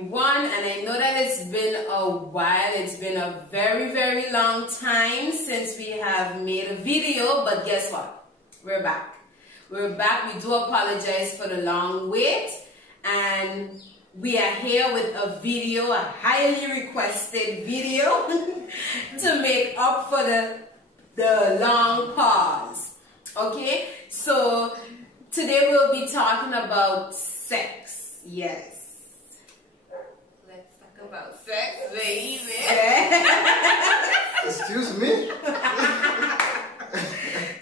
everyone, and I know that it's been a while. It's been a very, very long time since we have made a video, but guess what? We're back. We're back. We do apologize for the long wait, and we are here with a video, a highly requested video to make up for the long pause. Okay, so today we'll be talking about sex. Yes, let's talk about sex, baby. Excuse me?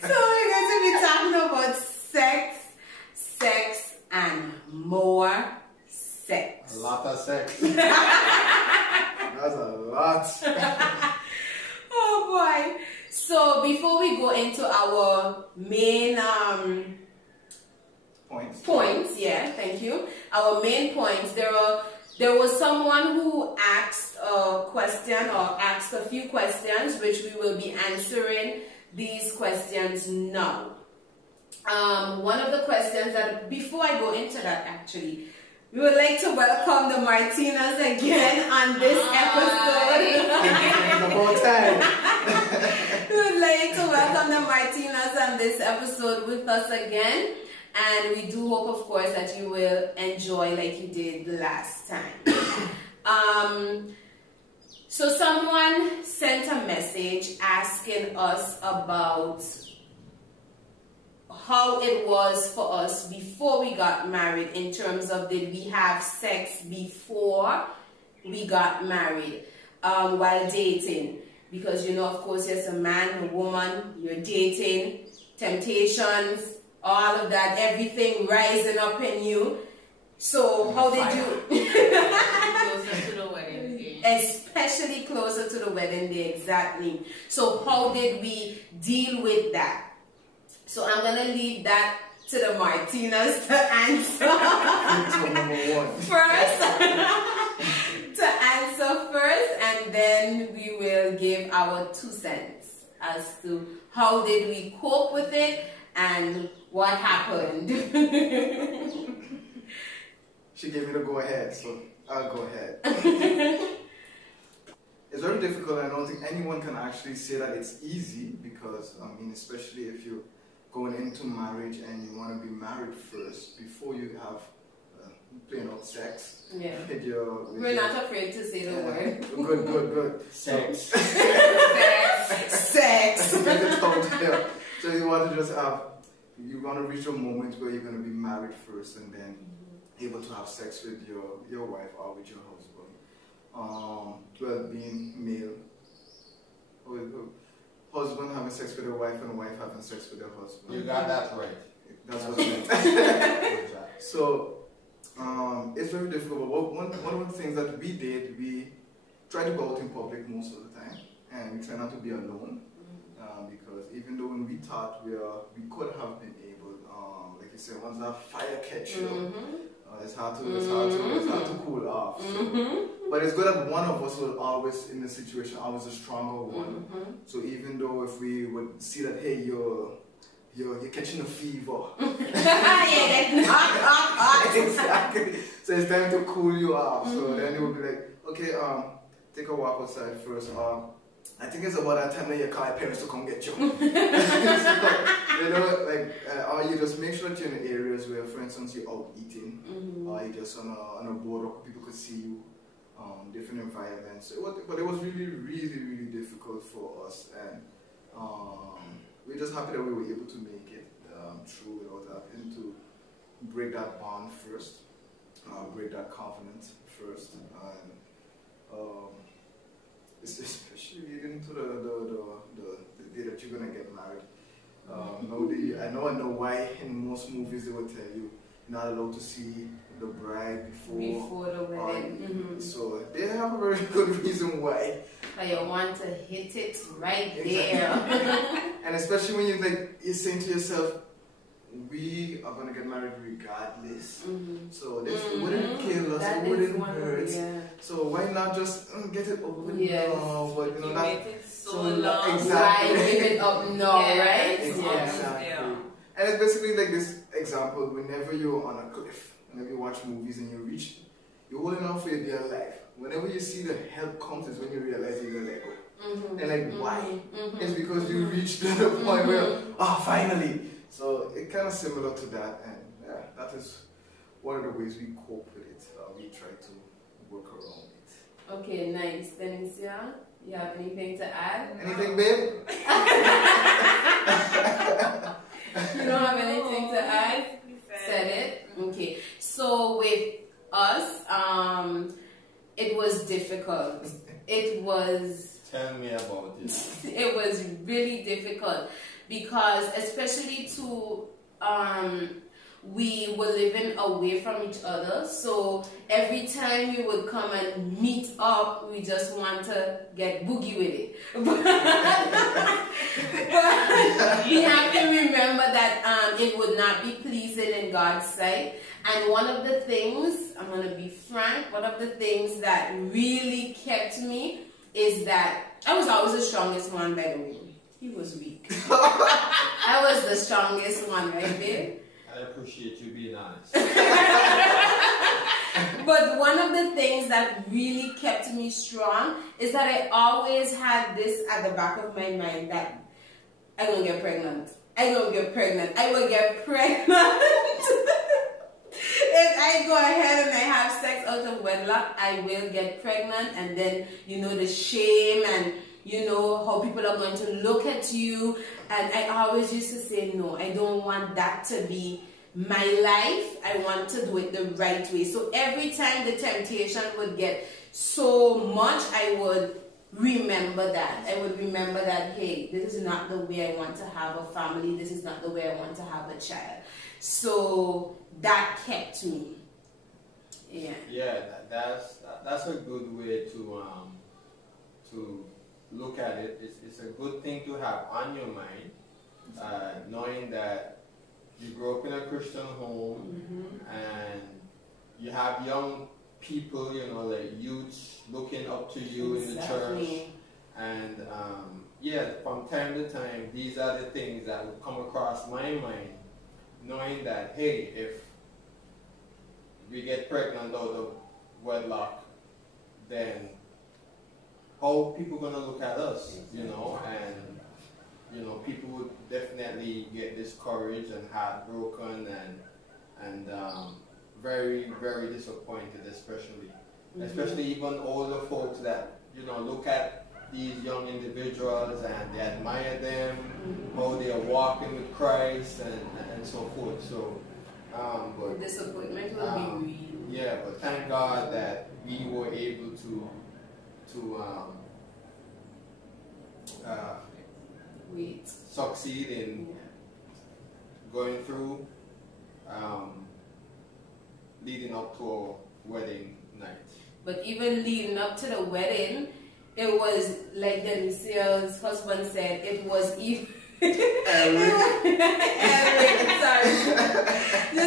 So we're going to be talking about sex and more sex. A lot of sex. That's a lot. Oh boy. So before we go into our main points, yeah, thank you. Our main points, there was someone who asked a question or asked a few questions, which we will be answering these questions now. One of the questions that, before I go into that actually, we would like to welcome the Martinas again on this episode. About time. We would like to welcome the Martinas on this episode with us again. And we do hope, of course, that you will enjoy like you did the last time. So someone sent a message asking us about how it was for us before we got married, in terms of did we have sex before we got married while dating. Because, you know, of course, as a man, a woman, you're dating, temptations, all of that, everything rising up in you. So how did you... Closer to the wedding day. Especially closer to the wedding day, exactly. So how did we deal with that? So I'm going to leave that to the Martinas to answer first. To answer first, and then we will give our 2 cents as to how did we cope with it and what happened. She gave me the go ahead, so I'll go ahead. It's very difficult. I don't think anyone can actually say that it's easy, because, I mean, especially if you're going into marriage and you want to be married first before you have plain old sex. Yeah. We're not afraid to say the word. Good. Sex. Sex. So you want to just have, you want to reach a moment where you're going to be married first and then able to have sex with your wife or with your husband. Well, being male, husband having sex with their wife and wife having sex with their husband. You got that right. That's what I meant. So it's very difficult. But one of the things that we did, we tried to go out in public most of the time, and we try not to be alone. Because even though when we thought we could have been able, like you said, once that fire catch you, it's hard to cool off. So. But it's good that one of us will always, in the situation, always the stronger one. So even though if we would see that, hey, you're catching a fever. Exactly. So it's time to cool you off. So then it would be like, okay, take a walk outside first. I think it's about that time that you call your parents to come get you. So, you know, like, or you just make sure that you're in areas where, for instance, you're out eating, or you're just on a boardwalk, people could see you, different environments. But it was really, really, really difficult for us, and we're just happy that we were able to make it through without having to break that bond first, break that covenant first, and especially leading to the day that you're gonna get married. I know why in most movies they will tell you you're not allowed to see the bride before the wedding. So they have a very good reason why. But you want to hit it right there. And especially when you're saying to yourself, we are gonna get married regardless. So this wouldn't kill us, it wouldn't hurt. Yeah. So why not just get it over now? But you know, made it so long. Exactly. Why give it up now, right? Exactly. And it's basically like this example: whenever you're on a cliff, whenever you watch movies and you're holding on enough for your dear life. Whenever you see the help comes is when you realize you're gonna let go. And like, why? It's because you reached the point where, finally. So it's kind of similar to that, and yeah, that is one of the ways we cope with it. We try to work around it. Okay, nice. Denicia, you have anything to add? Anything, babe? You don't have anything to add? Said it? Okay. So with us, it was difficult. It was... Tell me about it. It was really difficult because especially we were living away from each other, so every time we would come and meet up, we just want to get boogie with it. But we have to remember that it would not be pleasing in God's sight. And one of the things, I'm going to be frank, one of the things that really kept me is that I was always the strongest one, by the way. He was weak. I was the strongest one, right, babe? I appreciate you being honest. But one of the things that really kept me strong is that I always had this at the back of my mind that I will get pregnant. I will get pregnant. I will get pregnant. If I go ahead and I have sex out of wedlock, I will get pregnant, and then you know the shame and you know how people are going to look at you. And I always used to say, no, I don't want that to be my life. I want to do it the right way. So every time the temptation would get so much, I would remember that. I would remember that, hey, this is not the way I want to have a family. This is not the way I want to have a child. So that kept me. Yeah. Yeah, that's a good way to look at it. It's a good thing to have on your mind, knowing that you grew up in a Christian home and you have young people, you know, like youths looking up to you in the church. And yeah, from time to time, these are the things that would come across my mind, knowing that, hey, if we get pregnant out of wedlock, then how people gonna look at us, you know, and you know, people would definitely get discouraged and heartbroken and very, very disappointed, especially even older folks that, you know, look at these young individuals and they admire them, how they are walking with Christ and so forth. So but disappointment will be real. Yeah, but thank God that we were able to succeed in going through leading up to our wedding night. But even leading up to the wedding, it was like Denisia's husband said, it was even just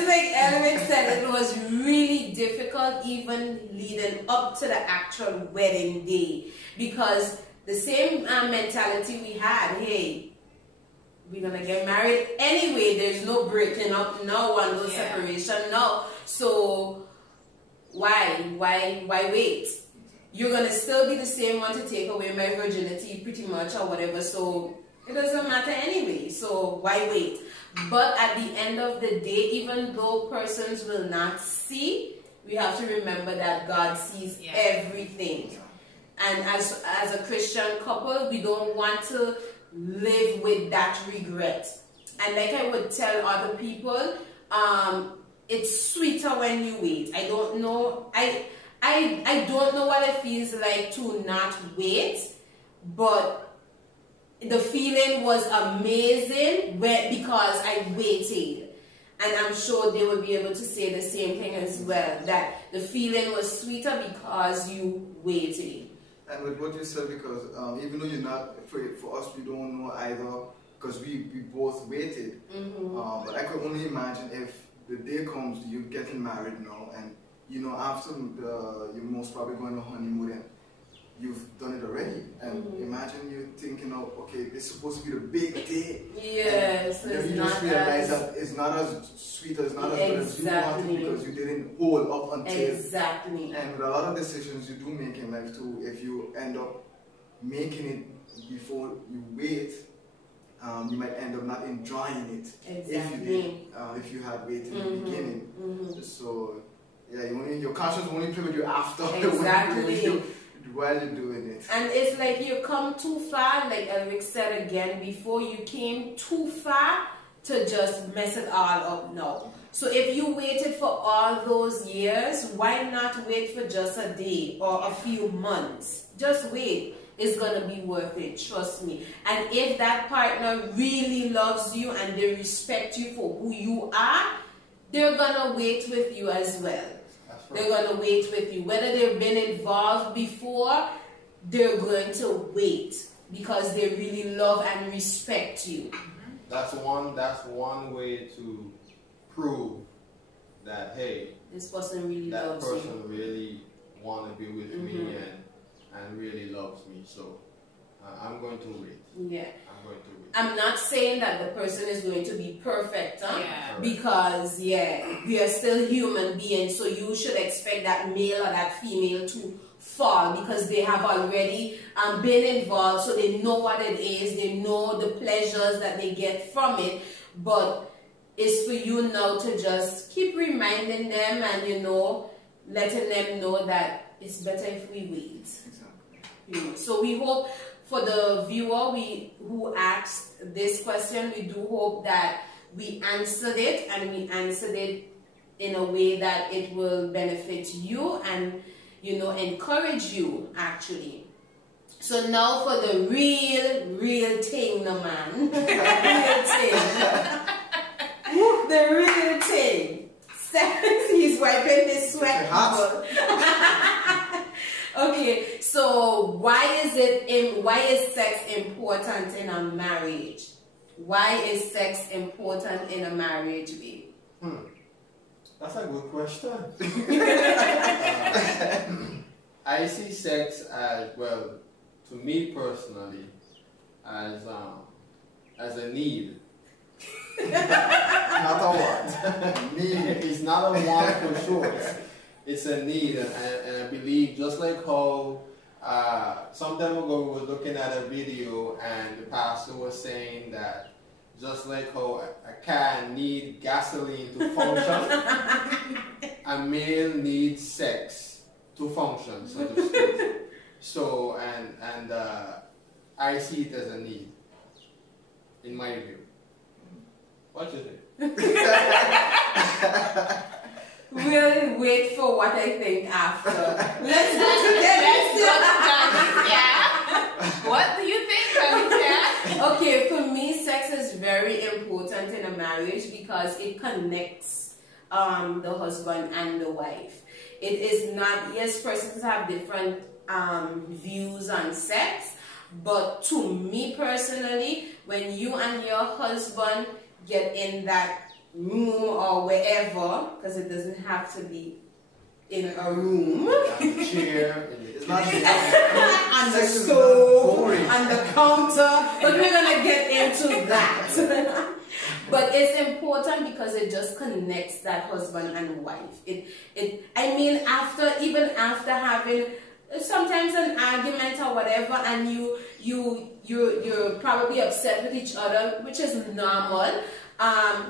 like Elric said, it was really difficult even leading up to the actual wedding day, because the same mentality we had, hey, we're gonna get married anyway, there's no breaking up, no one, no separation, no, so why wait? You're gonna still be the same one to take away my virginity pretty much or whatever, so it doesn't matter anyway, so why wait? But at the end of the day, even though persons will not see, we have to remember that God sees everything. And as a Christian couple, we don't want to live with that regret. And like I would tell other people, it's sweeter when you wait. I don't know, I don't know what it feels like to not wait, but the feeling was amazing because I waited. And I'm sure they would be able to say the same thing as well, that the feeling was sweeter because you waited. And with what you said, because even though you're not afraid, for us, we don't know either, because we both waited. But I could only imagine if the day comes, you're getting married now, and you know, after you're most probably going on honeymoon, and you've done it already. And imagine you thinking of, okay, this is supposed to be the big day. Yes, and then you just realize that it's not as sweet, as not as good as you wanted because you didn't hold up until. Exactly. And with a lot of decisions you do make in life too, if you end up making it before you wait, you might end up not enjoying it. Exactly. If you had waited in the beginning. So yeah, your conscience will only play with you after. Exactly. While you're doing it. And it's like you come too far, like Elric said again before, you came too far to just mess it all up now. So if you waited for all those years, why not wait for just a day or a few months? Just wait. It's going to be worth it, trust me. And if that partner really loves you and they respect you for who you are, they're going to wait with you as well. They're going to wait with you. Whether they've been involved before, they're going to wait because they really love and respect you. That's one way to prove that, hey, this person really loves that you. person really want to be with me and really loves me. So I'm going to wait. Yeah. I'm going to wait. I'm not saying that the person is going to be perfect, huh? Yeah. Because, we are still human beings, so you should expect that male or that female to fall because they have already been involved, so they know what it is, they know the pleasures that they get from it, but it's for you now to just keep reminding them and, letting them know that it's better if we wait. Exactly. So we hope for the viewer who asked this question, we do hope that we answered it and we answered it in a way that it will benefit you and, encourage you actually. So now for the real thing, no man. Real thing. The real thing. He's wiping his sweat. Okay, so why is sex important in a marriage? Why is sex important in a marriage, babe? That's a good question. I see sex as, well, to me personally, as a need. Not a want. Need. It's not a want for sure. It's a need, and I believe just like how some time ago we were looking at a video and the pastor was saying that just like how a car needs gasoline to function, a male needs sex to function, so to speak. So, and I see it as a need, in my view. What do you think? We'll wait for what I think after. Let's go to Janice. What do you think, Janice? Okay, for me, sex is very important in a marriage because it connects the husband and the wife. It is not, yes, persons have different views on sex, but to me personally, when you and your husband get in that room or wherever, because it doesn't have to be in a room, chair, it's not on the stove, on the counter, but we're gonna get into that. But it's important because it just connects that husband and wife. I mean, even after having sometimes an argument or whatever, and you're probably upset with each other, which is normal.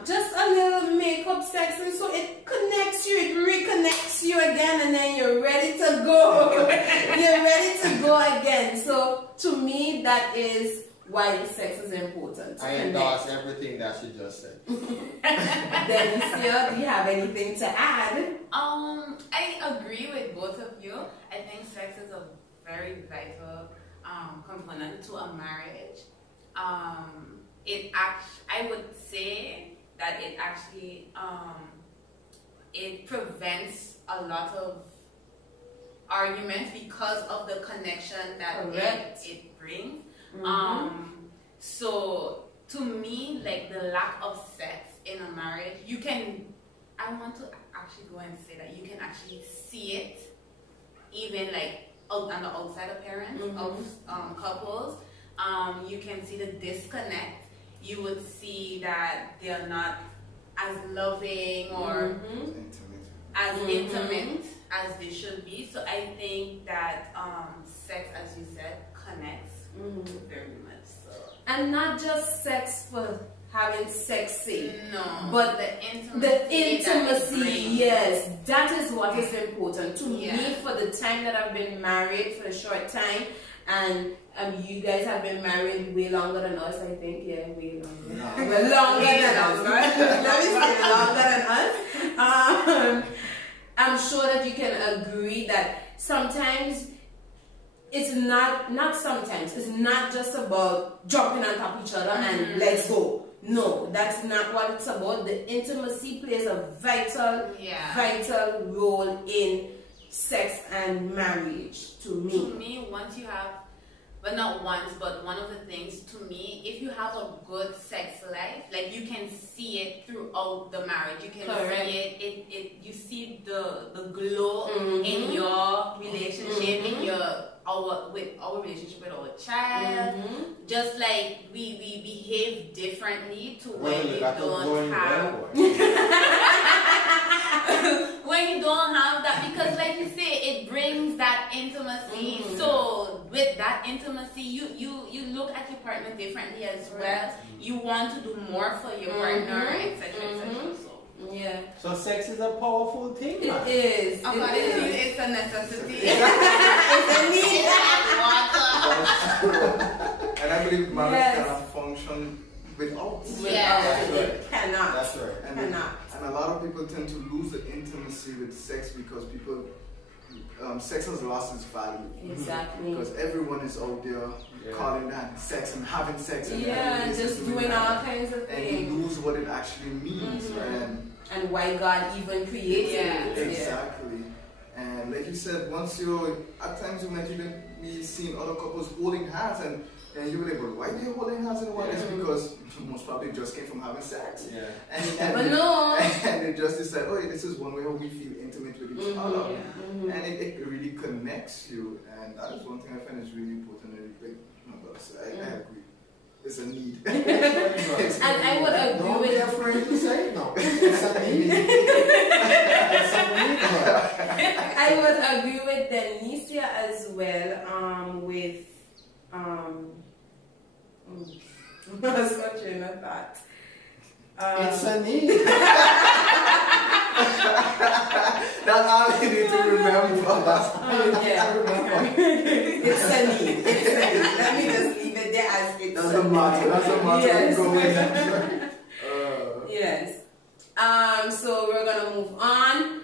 Just a little makeup sex, and so it connects you, it reconnects you again, and then you're ready to go. You're ready to go again. So to me, that is why sex is important. I endorse everything that she just said. Delicia, do you have anything to add? I agree with both of you. I think sex is a very vital component to a marriage. I would say that it actually it prevents a lot of arguments because of the connection that it brings. So to me, like the lack of sex in a marriage, I want to actually go and say that you can actually see it even like and the outside appearance of couples, you can see the disconnect. You would see that they are not as loving or as intimate as they should be. So I think that sex, as you said, connects very much. So. And not just sex for having sexy, no, but the intimacy, yes, that is what is important to me. For the time that I've been married, for a short time, and you guys have been married way longer than us, I think. Yeah, way longer. No. Well, longer than us, right? Let me say longer than us. I'm sure that you can agree that sometimes it's not sometimes. It's not just about jumping on top of each other and let's go. No, that's not what it's about. The intimacy plays a vital role in sex and marriage to me. To me, once you have, but not once, but one of the things to me, if you have a good sex life, like you can see it throughout the marriage. You can see it. You see the glow in your relationship, in our relationship with our child. Just like we behave differently to when you don't have when you don't have that, because like you say, it brings that intimacy. So with that intimacy, you look at your partner differently as well. You want to do more for your partner, etc., etc. Yeah. So sex is a powerful thing. It is. According to you, it's a necessity. It's a need. And I believe marriage cannot function without. It cannot. That's right. And a lot of people tend to lose the intimacy with sex because people, sex has lost its value. Exactly. Because everyone is out there calling that sex and having sex. And just doing all kinds of things. And you lose what it actually means. And why God even created it. Exactly. And like you said, at times you might even be seeing other couples holding hands and you were like, well, why are you holding hands and why? It's because most probably just came from having sex. And they just decide, oh, this is one way how we feel intimate with each other. And it really connects you. And that is one thing I find is really important. I agree. It's a need. And I would agree Don't with be afraid to say it now. It's a need. It's a need. I would agree with Denicia as well. What's your train of thought? It's a need. That's all you need to remember. It's a need. Let me just leave it there as it's doesn't matter. Yes. So we're gonna move on.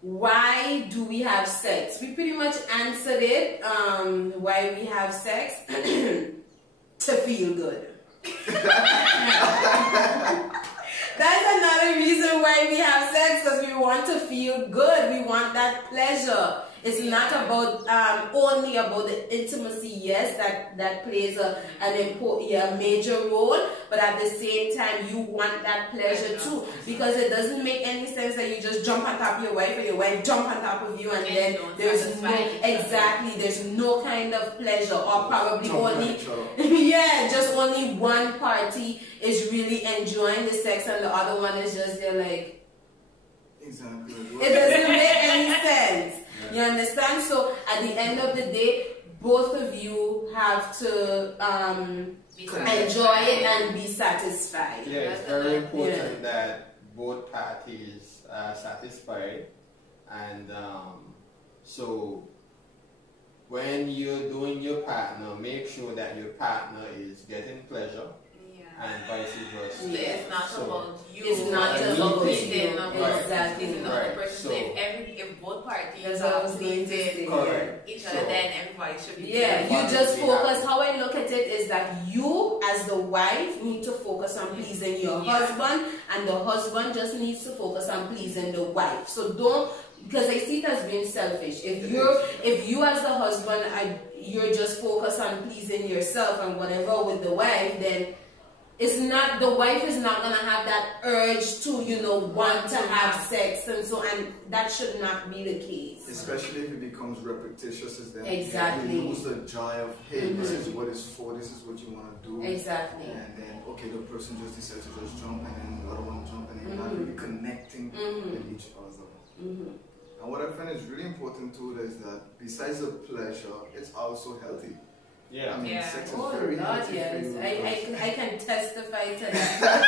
Why do we have sex? We pretty much answered it. Why we have sex? To feel good. That's another reason why we have sex, because we want to feel good. We want that pleasure. It's not about only about the intimacy. Yes, that plays a major role, but at the same time, you want that pleasure too, because it doesn't make any sense that you just jump on top of your wife or your wife jump on top of you, and then there's no kind of pleasure, or probably only just only one party is really enjoying the sex and the other one is just there like. Exactly. It doesn't make any sense. You understand? So at the end of the day, both of you have to enjoy it and be satisfied. Yeah, it's very important that both parties are satisfied. And so when you're doing your partner, make sure that your partner is getting pleasure. And vice versa. It's not about you. It's not about pleasing. Exactly. So if both parties are pleasing each other, then everybody should be. You just focus. How I look at it is that you, as the wife, need to focus on pleasing your husband, and the husband just needs to focus on pleasing the wife. So don't, because I see it as being selfish. If you as the husband, you're just focused on pleasing yourself and whatever with the wife, then it's not, the wife is not gonna have that urge to, you know, want to have sex and so, and that should not be the case. Especially if it becomes repetitious, is then Exactly. you lose the joy of, hey, this is what it's for, this is what you want to do. Exactly. And then, okay, the person just decides to just jump, and then the other one jump, and then you're not really connecting with each other. And what I find is really important too is that besides the pleasure, it's also healthy. Yeah. I mean, sex is Oh very Lord, healthy yes. for you. I can testify to that.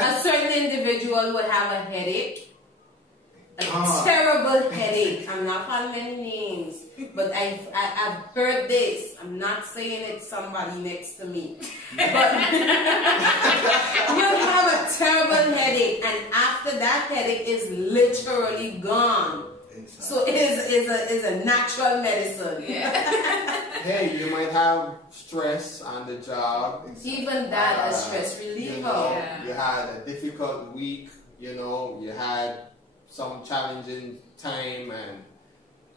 A certain individual would have a headache. A terrible headache. I'm not calling any names, but I've heard this. I'm not saying it's somebody next to me. But you'll have a terrible headache, and after that headache is literally gone. Exactly. So it is a natural medicine. Yeah. Hey, you might have stress on the job. Even that a stress reliever. You know, Yeah. you had a difficult week, you know, you had some challenging time and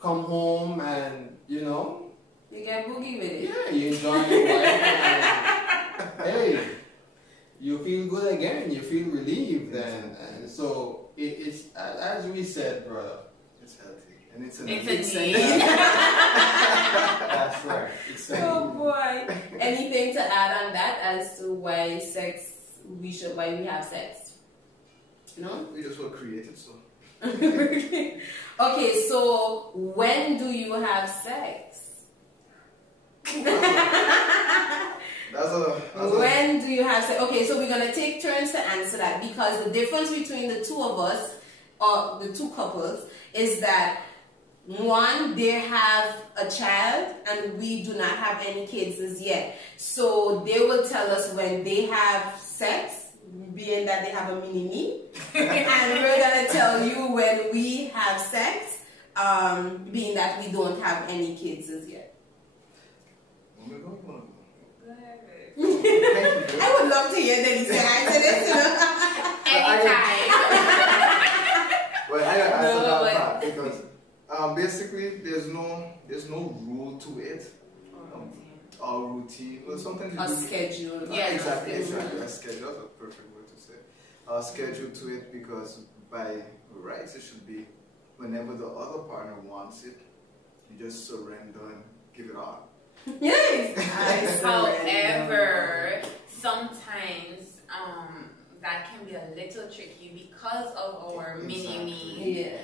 come home and, you know, You get boogie with it. yeah, you enjoy your life and hey, you feel good again, you feel relieved and so it's, as we said, brother, It's healthy. And it's a need. that's right. It's Oh boy. Anything to add on that as to why why we have sex? No? We just were created so. Okay, so when do you have sex? When do you have sex? Okay, so we're gonna take turns to answer that, because the difference between the two of us, or the two couples, is that one, they have a child and we do not have any kids as yet. So they will tell us when they have sex, being that they have a mini-me. And we're going to tell you when we have sex, being that we don't have any kids as yet. I would love to hear Denise answer this, you know. Anytime. Well, I answer that part because basically there's no rule to it. Or routine. Well, sometimes you A do schedule. Yeah, exactly. A schedule. That's a perfect word to say. A schedule to it, because by rights it should be whenever the other partner wants it, you just surrender and give it on. Yes. However, sometimes that can be a little tricky because of our mini-me. Yeah.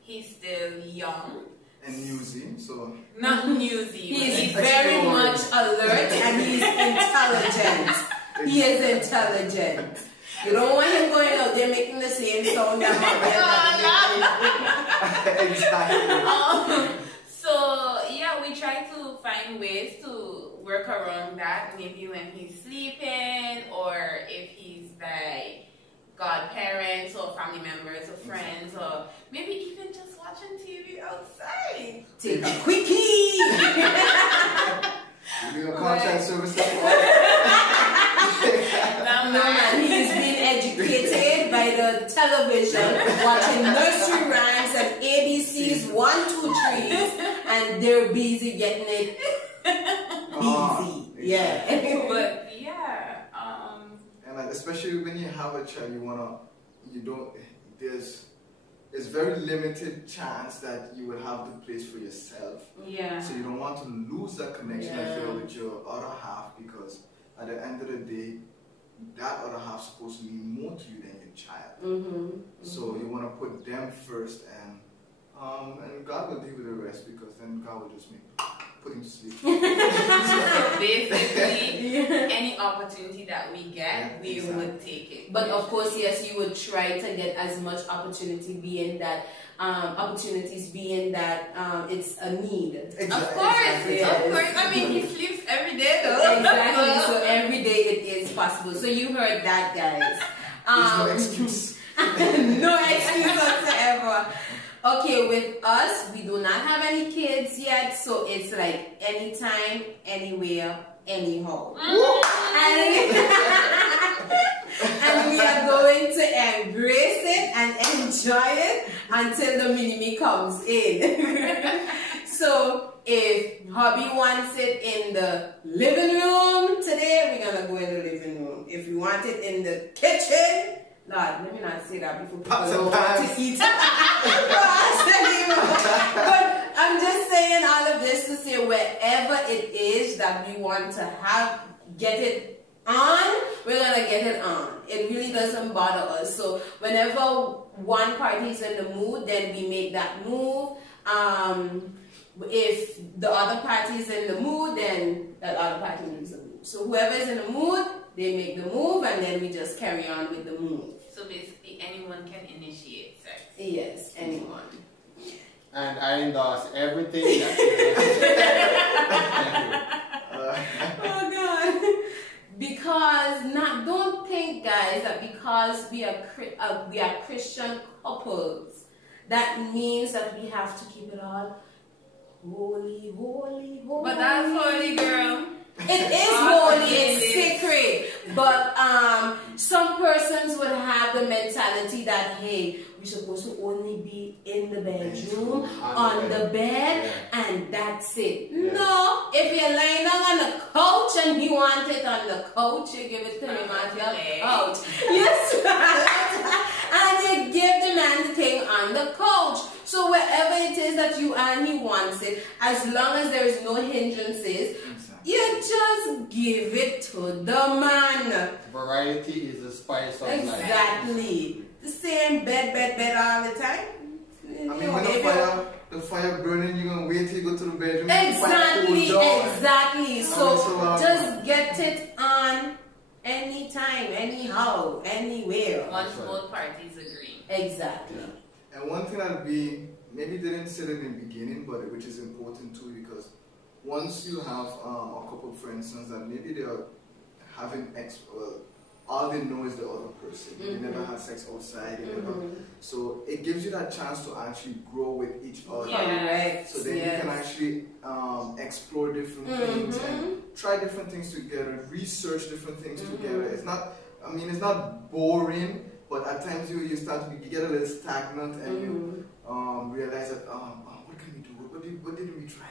He's still young. And newsy, so Not newsy. He's very much alert and he's intelligent. He is intelligent. You don't want him going out there making the same sound that exactly. So yeah, we try to find ways to work around that. Maybe when he's sleeping, or if he's by godparents or family members or friends, or maybe even just watching TV outside. Take a quickie. You do a contact service. No man, he's been educated by the television, watching nursery rhymes and ABC's 1, 2, 3s, and they're busy getting it busy. Yeah. But yeah, And like, especially when you have a child, there's very limited chance that you will have the place for yourself. Yeah. So you don't want to lose that connection I feel with your other half, because at the end of the day, that other half is supposed to mean more to you than your child. So you want to put them first, and God will deal with the rest, because then God will just put him to sleep. so basically, any opportunity that we get, we would take it. But of course, yes, you would try to get as much opportunity, being that it's a need. Of course. I mean, he sleeps every day though. Exactly. So every day it is possible. So you heard that, guys. There's no excuse. No excuse whatsoever. Okay, with us, we do not have any kids yet, so it's like anytime, anywhere, anyhow. And we are going to embrace it and enjoy it until the mini-me comes in. So if hubby wants it in the living room today, we're gonna go in the living room. If we want it in the kitchen, Lord, let me not say that before people don't want to eat. But I'm just saying all of this to say wherever it is that we want to get it on, we're gonna get it on. It really doesn't bother us. So whenever one party is in the mood, then we make that move. If the other party is in the mood, then that other party makes the move. So whoever is in the mood, they make the move, and then we just carry on with the move. So basically, anyone can initiate sex. Yes, anyone. And I endorse everything that Oh God. Because don't think, guys, that because we are Christian couples, that means that we have to keep it all holy, holy, holy. But that's holy, girl. It is holy, it's sacred. But some persons would have the mentality that, hey, we're supposed to only be in the bedroom, on the bed, and that's it. Yeah. No, if you're lying down on the couch and you want it on the couch, you give it to him on your couch. Yes, and you give the man the thing on the couch. So wherever it is that you and he wants it, as long as there is no hindrances, you just give it to the man. Variety is the spice of life. Exactly. The same bed all the time. I mean, when the fire burning, you're going to wait till you go to the bedroom. Exactly. So just get it on anytime, anyhow, anywhere. Once both parties agree. Exactly. And one thing that maybe they didn't say it in the beginning, but which is important too, because once you have a couple, for instance, that maybe they are having all they know is the other person. They never had sex outside. So it gives you that chance to actually grow with each other. Correct. So then you can actually explore different things and try different things together, research different things together. It's not boring, but at times you start to get a little stagnant and you realize that what can we do? What didn't we try?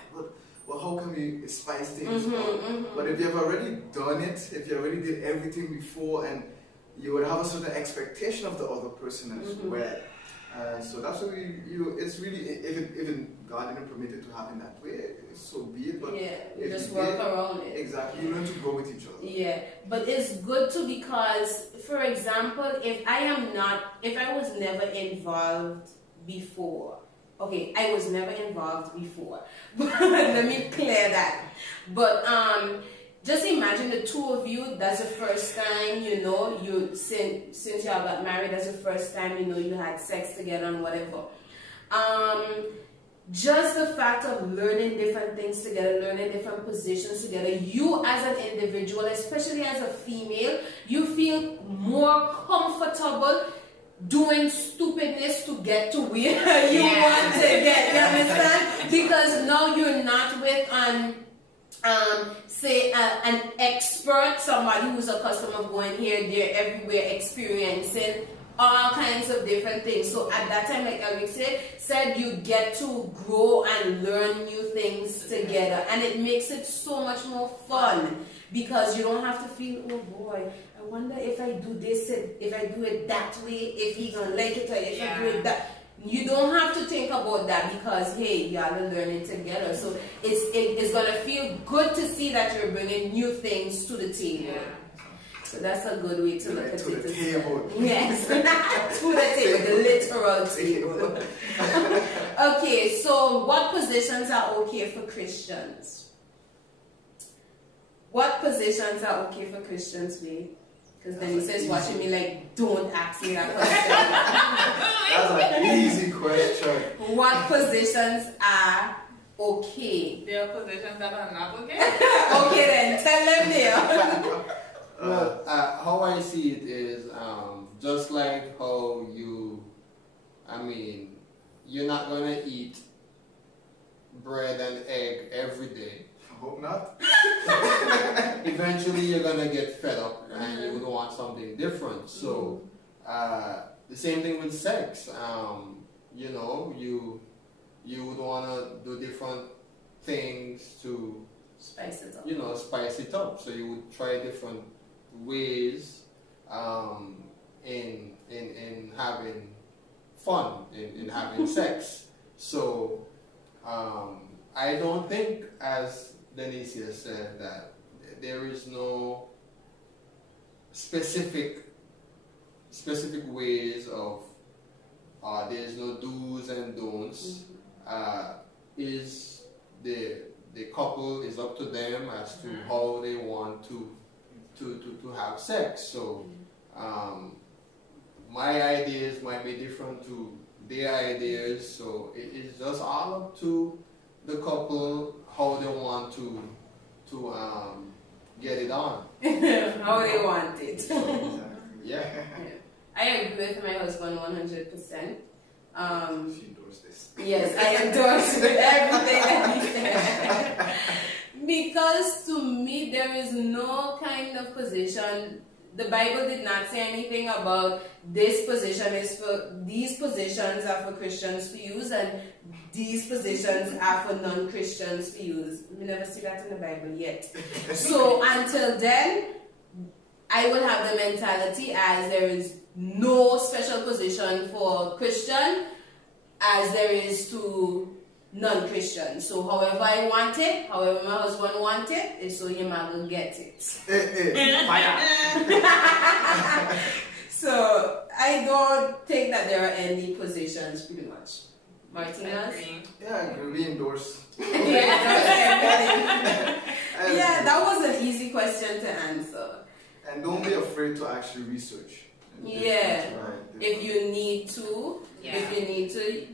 Well, how can we spice things up? But if you've already done it, if you already did everything before, and you would have a certain expectation of the other person as well. So that's what it's really, if God didn't permit it to happen that way, so be it. But we just work around it. Exactly, you learn to grow with each other. Yeah, but it's good too, because, for example, if I was never involved before. Okay, I was never involved before. Let me clear that. But just imagine the two of you, that's the first time, since y'all got married, that's the first time, you had sex together and whatever. Just the fact of learning different things together, learning different positions together, you as an individual, especially as a female, you feel more comfortable doing stupidness to get to where you want to get, you understand? Because now you're not with say an expert, somebody who's accustomed of going here, there, everywhere, experiencing all kinds of different things. So at that time, like Eric said, you get to grow and learn new things together, and it makes it so much more fun, because you don't have to feel, oh boy, I wonder if I do this, if I do it that way, if he gonna like it, or if I do it that. You don't have to think about that, because hey, y'all are learning together. So it's gonna feel good to see that you're bringing new things to the table. Yeah. So that's a good way to look at it. To the table. Yes, to the table, the literal table. Okay, so what positions are okay for Christians? What positions are okay for Christians, babe? Because then he says, watching me like, don't ask me that question. That's an easy question. What positions are okay? There are positions that are not okay. Okay then, tell them there. Well, how I see it is just like how you're not going to eat bread and egg every day. I hope not. Eventually you're going to get fed up and you would want something different. So the same thing with sex. You would want to do different things to Spice it up. you know, spice it up. So you would try different ways in having fun, in having sex. So I don't think, as Denicia said, that there is no specific ways of there's no do's and don'ts. Is the couple is up to them as to how they want to have sex. So my ideas might be different to their ideas. So it's just all up to the couple how they want to get it on. How they want it. Yeah. I agree with my husband 100%. She endorses this. Yes, I endorse with everything that he said. Because to me, there is no kind of position. The Bible did not say anything about this position is for, these positions are for Christians to use and these positions are for non-Christians to use. We never see that in the Bible yet. So until then, I will have the mentality as there is no special position for Christian as there is to non-Christian. So however I want it, however my husband wants it, is so your man will get it. Fire! So I don't think that there are any positions pretty much. Martinez? Yeah, I agree. We endorse. Yeah, that was an easy question to answer. And don't be afraid to actually research. Yeah. Right. If you need to,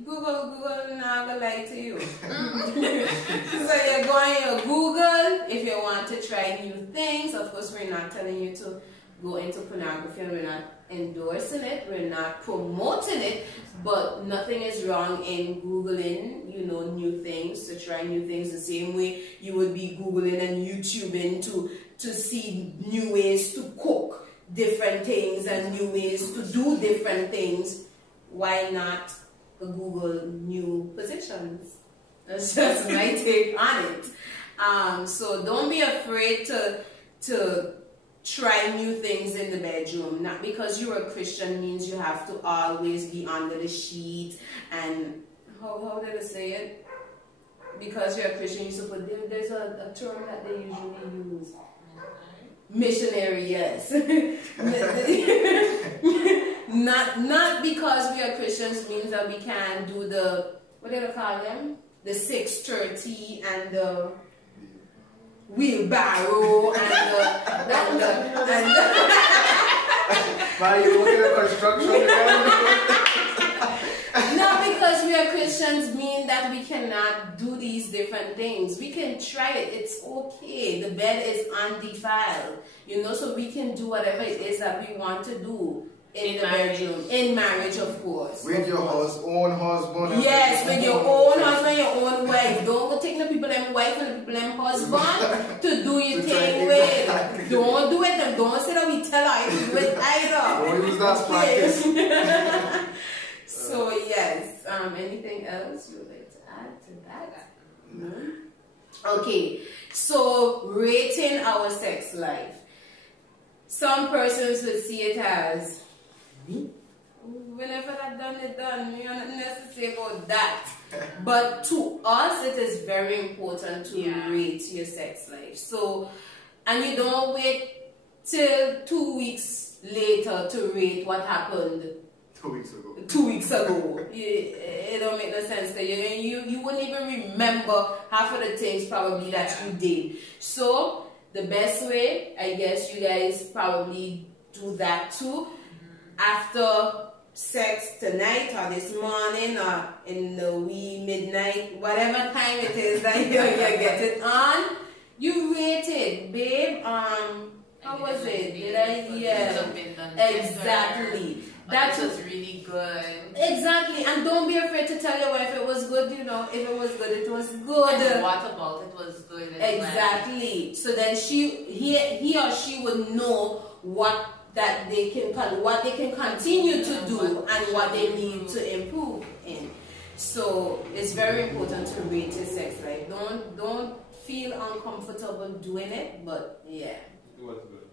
Google not gonna lie to you. So you're going to Google if you want to try new things. Of course, we're not telling you to go into pornography and we're not endorsing it, we're not promoting it, but nothing is wrong in Googling, you know, new things, to try new things the same way you would be Googling and YouTubing to see new ways to cook different things and new ways to do different things. Why not Google new positions? That's just my take on it. So don't be afraid to try new things in the bedroom. Not because you're a Christian means you have to always be under the sheet and how did I say it? Because you're a Christian, you're supposed to, there's a term that they usually use. Missionary, yes. Not because we are Christians means that we can do the, what do they call them? The 630 and the wheelbarrow and Why you looking at construction? Not because we are Christians mean that we cannot do these different things. We can try it. It's okay. The bed is undefiled. You know, so we can do whatever it is that we want to do in the bedroom. In marriage, of course. With your own husband. Yes, with your own husband, your own wife. Don't go take the people them wife and the people them husband to do your thing with. Exactly. Don't do it. Don't say that we tell her to do it either. Don't use that practice. So yes, anything else you would like to add to that? No? Okay, so rating our sex life. Some persons would see it as, whenever that done, it done. You have nothing else to say about that. But to us, it is very important to rate your sex life. So, and you don't wait till 2 weeks later to rate what happened 2 weeks ago. 2 weeks ago. It don't make no sense to you. You wouldn't even remember half of the things probably that you did. So the best way, I guess you guys probably do that too. After sex tonight or this morning or in the wee midnight, whatever time it is that you get it on, you rate it, babe. How was it? Did I? Yeah. Exactly. That was really good. Exactly, and don't be afraid to tell your wife it was good. You know, if it was good, it was good. And what about it was good as exactly. Well. So then he or she would know what they can continue to do and what they need to improve in. So it's very important to rate your sex life. Don't feel uncomfortable doing it, but yeah. It was good.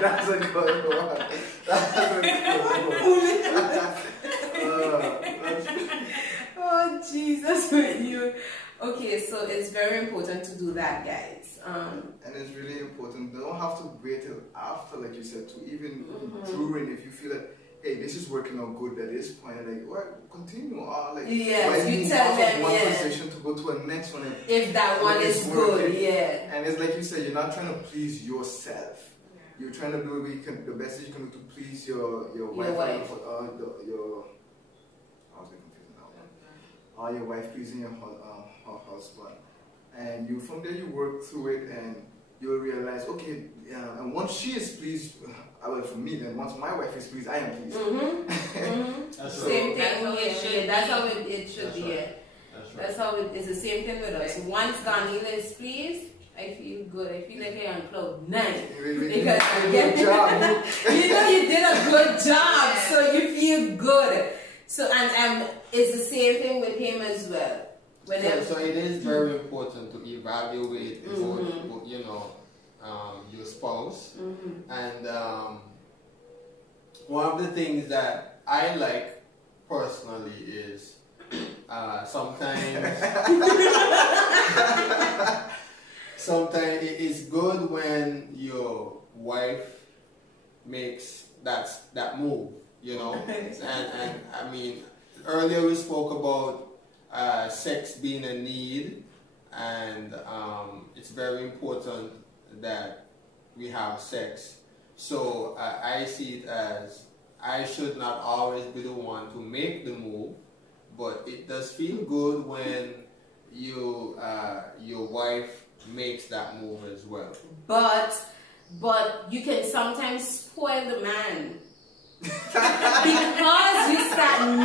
That's a good one. That's a good one. Oh Jesus, with you. Okay, so it's very important to do that, guys. And it's really important. You don't have to wait till after, like you said, to even during, if you feel that, hey, this is working out good at this point, like, well, continue. Or like, yes, you tell them, one yeah. position to go to a next one. If that one is good, yeah. And it's like you said, you're not trying to please yourself. Yeah. You're trying to do the best that you can do to please your wife. I was confused now. Your wife pleasing your husband. And you from there you work through it and you'll realize, okay, and once she is pleased, well, for me, then once my wife is pleased, I am pleased. That's same right. thing. That's how it should be. Right. That's how it is. The same thing with us. Once Ganila is pleased, I feel good. I feel like I'm on cloud 9 because I get job. You know you did a good job, so you feel good. So and it's the same thing with him as well. So it is very important to evaluate both, you know, your spouse. And one of the things that I like personally is sometimes it is good when your wife makes that move, you know. and I mean, earlier we spoke about sex being a need, and it's very important that we have sex. So I see it as I should not always be the one to make the move, but it does feel good when your wife makes that move as well. But you can sometimes spoil the man. Because you start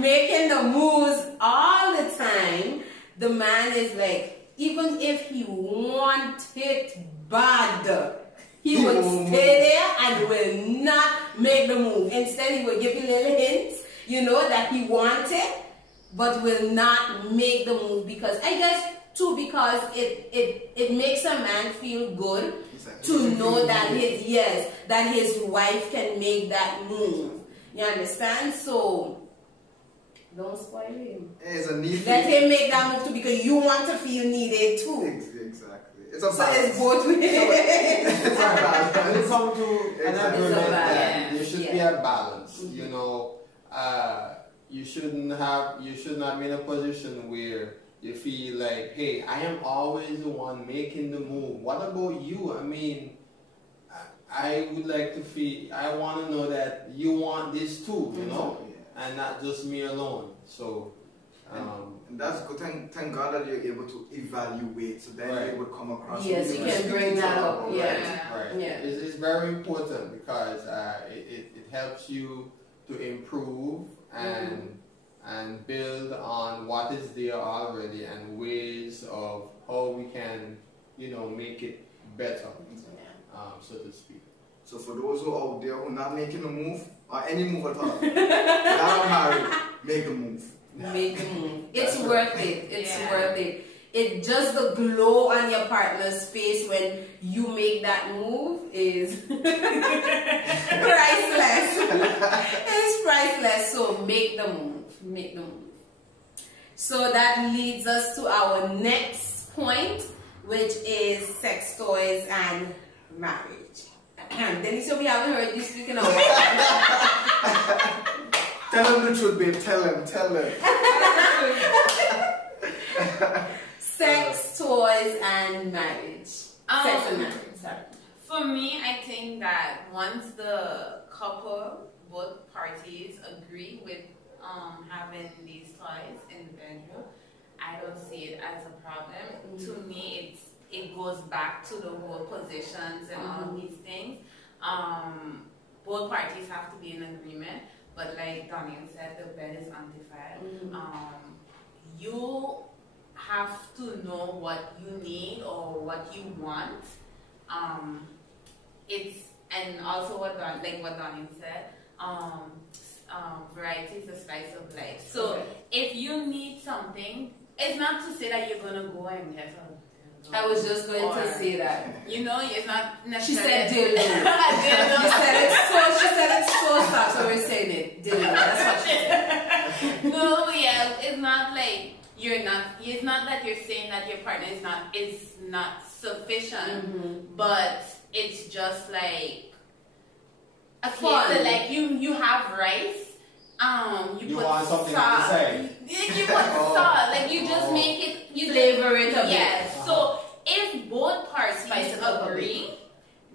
making the moves all the time, the man is like, even if he want it bad, he would stay there and will not make the move. Instead, he will give you little hints, you know, that he wants it, but will not make the move. Because I guess too, because it makes a man feel good to know that his wife can make that move. You understand? So don't spoil him. It's a need. Let him make that move too, because you want to feel needed too. Exactly. It's a balance. So it's both ways. It's a balance. When you come to an agreement, there should be a balance. You know, you should not be in a position where you feel like, hey, I am always the one making the move. What about you? I mean, I would like to feel, I want to know that you want this too, you know, and not just me alone. So, and that's good. Thank God that you're able to evaluate, so then it would come across. Yes, you can bring that up. Right. Yeah. It's very important because it helps you to improve and build on what is there already and ways of how we can, you know, make it better, so to speak. So for those who are out there who are not making a move, or any move at all, not married, make a move. Make a move. It's worth it. It's worth it. It just the glow on your partner's face when you make that move is priceless. It's priceless. So make the move. Make the move. So that leads us to our next point, which is sex toys and marriage. Denise, we haven't heard you speaking of Tell them the truth, babe. Tell them. Sex, toys, and marriage. Sex and marriage, sorry. For me, I think that once the couple, both parties, agree with having these toys in the bedroom, I don't see it as a problem. To me, it goes back to the whole positions and all of these things. Both parties have to be in agreement, but like Daniel said, the bed is undefiled. You have to know what you need or what you want. and also what Donnie said, variety is the spice of life. So if you need something, it's not to say that you're gonna go and get a. I was just going to say that. You know, it's not necessarily. She said dildo. She said it's so soft, so we're saying it. Dildo. That's what she said. No, yeah, it's not like you're not. It's not that you're saying that your partner is not sufficient, but it's just like fun. So like you have rice. You put want something salt. to say. You put salt. Like you just make it. You flavor it a bit. Yes. So if both parties agree,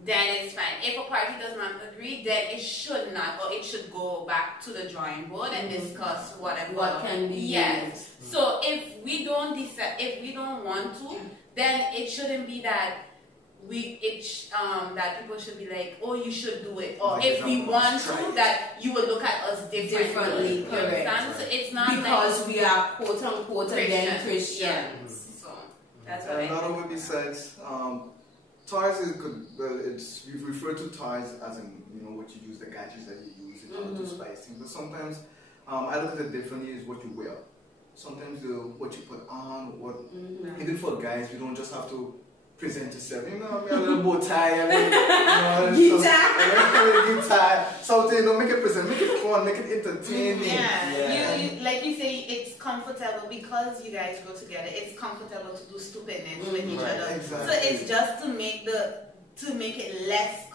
then it's fine. If a party does not agree, then it should not, or it should go back to the drawing board and discuss whatever. What can be used. So if we don't decide, if we don't want to, then it shouldn't be that that people should be like, oh, you should do it, or if we want to, that you would look at us differently. Correct. So it's not because like we are quote unquote again Christians. Yes. So that's what I not think. only besides toys is good. Well, we refer to toys as in what you use, the gadgets that you use in order to spice things. But sometimes I look at it differently. Is what you wear. Sometimes what you put on. Even for guys, we don't just have to present yourself, a little bow tie, guitar, something, make it present, make it fun, make it entertaining. Yeah. You like you say, it's comfortable because you guys go together. It's comfortable to do stupidness with each other. Exactly. So it's just to make it less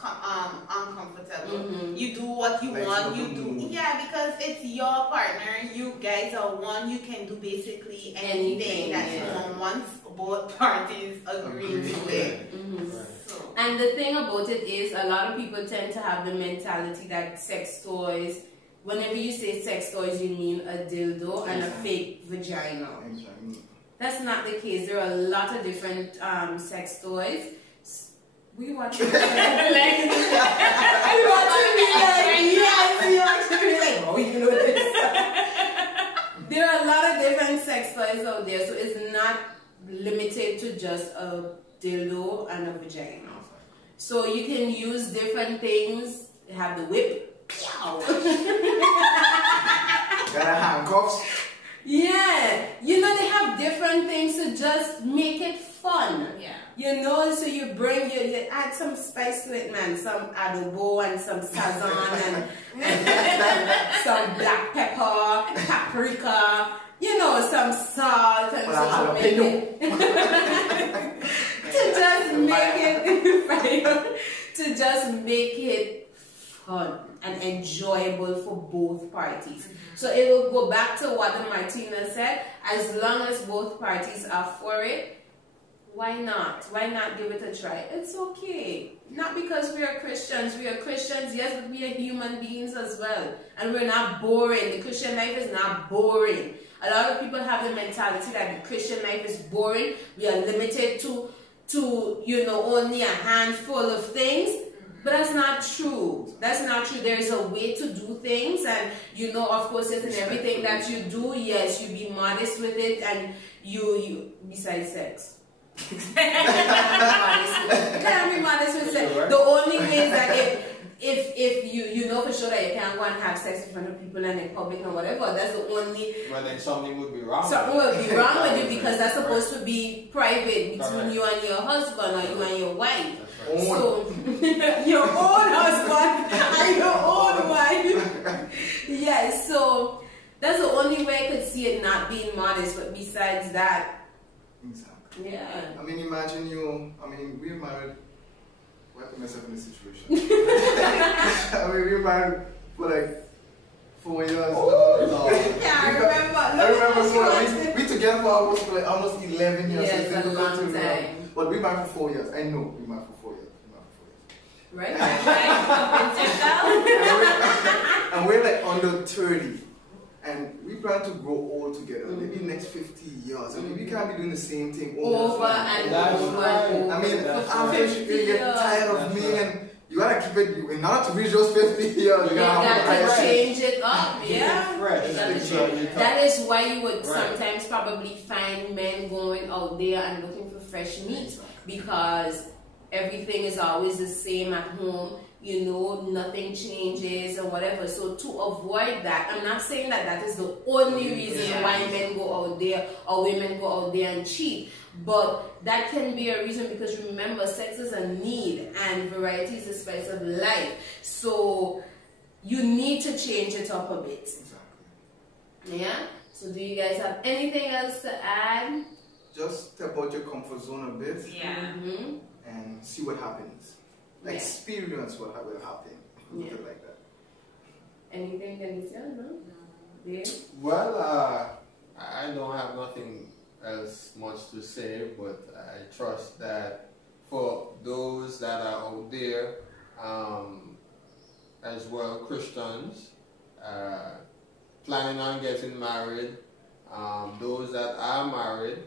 uncomfortable. You do what you want. You do because it's your partner. You guys are one. You can do basically anything that you want once both parties agree to it. So. And the thing about it is, a lot of people tend to have the mentality that sex toys. Whenever you say sex toys, you mean a dildo and a fake vagina. That's not the case. There are a lot of different sex toys. We want to be like, oh, you know this. There are a lot of different sex toys out there, so it's not limited to just a dildo and a vagina. So you can use different things. Have the whip. Got handcuffs. Yeah, they have different things to just make it fun. So you bring you add some spice to it, man. Some adobo and some sazon and some black pepper, paprika. Some salt and some to just make it fun and enjoyable for both parties. So it will go back to what Martina said. As long as both parties are for it, why not? Why not give it a try? It's okay. Not because we are Christians. We are Christians, yes, but we are human beings as well. And we're not boring. The Christian life is not boring. A lot of people have the mentality that the Christian life is boring. We are limited to only a handful of things. But that's not true. That's not true. There is a way to do things, and of course, it's in everything that you do. Yes, you be modest with it, and you besides sex. You can't be modest with sex. The only way is that if you know for sure that you can't go and have sex in front of people and in public and whatever, that's the only. Well, then something would be wrong. Something would be wrong with you because that's supposed to be private between you and your husband or you and your wife. So your own husband and your own wife. Yes, so that's the only way I could see it not being modest. But besides that, exactly. Yeah. I mean, imagine we're married. Why put myself in this situation? We're married for like 4 years. I remember. We together for almost 11 years. Yes, a long time. But we married for 4 years. I know we married for 4 years. Right? And we're like under 30. And we plan to grow old together, maybe next 50 years. I mean, we can't be doing the same thing over and over. I mean, after you get tired of me, and you gotta keep it, in order to reach those 50 years, you gotta change it up. Fresh. That is why you would sometimes probably find men going out there and looking for fresh meat, because everything is always the same at home. you know, nothing changes or whatever. So to avoid that, I'm not saying that that is the only reason why men go out there or women go out there and cheat, but that can be a reason, because remember, sex is a need and variety is the spice of life. So you need to change it up a bit. Exactly. Yeah? So do you guys have anything else to add? Just step out your comfort zone a bit. Yeah. And see what happens. Yeah. Experience what will happen. Yeah. Like that. Anything that is done, no? There? Well, I don't have nothing else much to say, but I trust that for those that are out there, as well, Christians, planning on getting married, those that are married,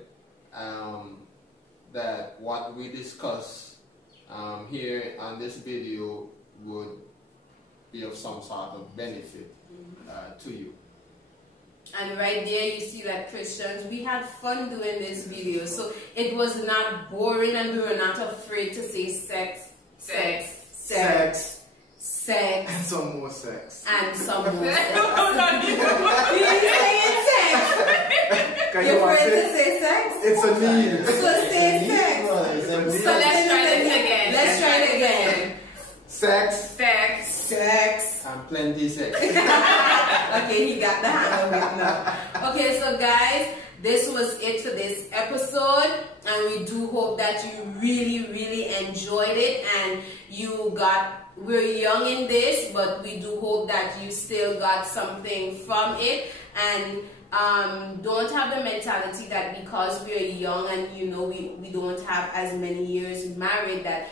that what we discuss here on this video would be of some sort of benefit to you. And right there you see that Christians, we had fun doing this video. So it was not boring and we were not afraid to say sex. And some more sex. And some more sex. You saying sex? You're afraid to say sex? It's a need. So say sex. So let's try this again. Let's try it again. Sex. And plenty sex. Okay, he got the hang of it now. Okay, so guys, this was it for this episode, and we do hope that you really enjoyed it, and we're young in this, but we do hope that you still got something from it. And don't have the mentality that because we're young and you know we don't have as many years married that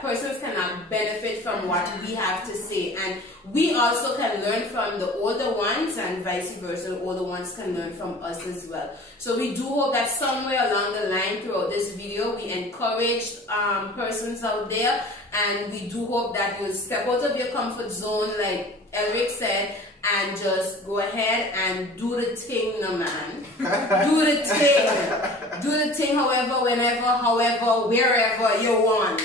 persons cannot benefit from what we have to say. And we also can learn from the older ones, and vice versa, the older ones can learn from us as well. So we do hope that somewhere along the line throughout this video we encouraged persons out there, and we do hope that you'll step out of your comfort zone like Eric said, and just go ahead and do the thing, no man. Do the thing. Do the thing however, whenever, however, wherever you want.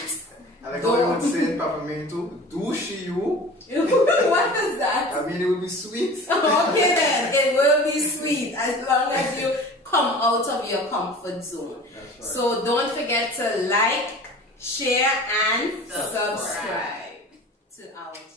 I like how you want to say it, Papa Minto. Do she you? What is that? I mean, it will be sweet. Okay then, it will be sweet as long as you come out of your comfort zone. That's right. So don't forget to like, share, and subscribe to our channel.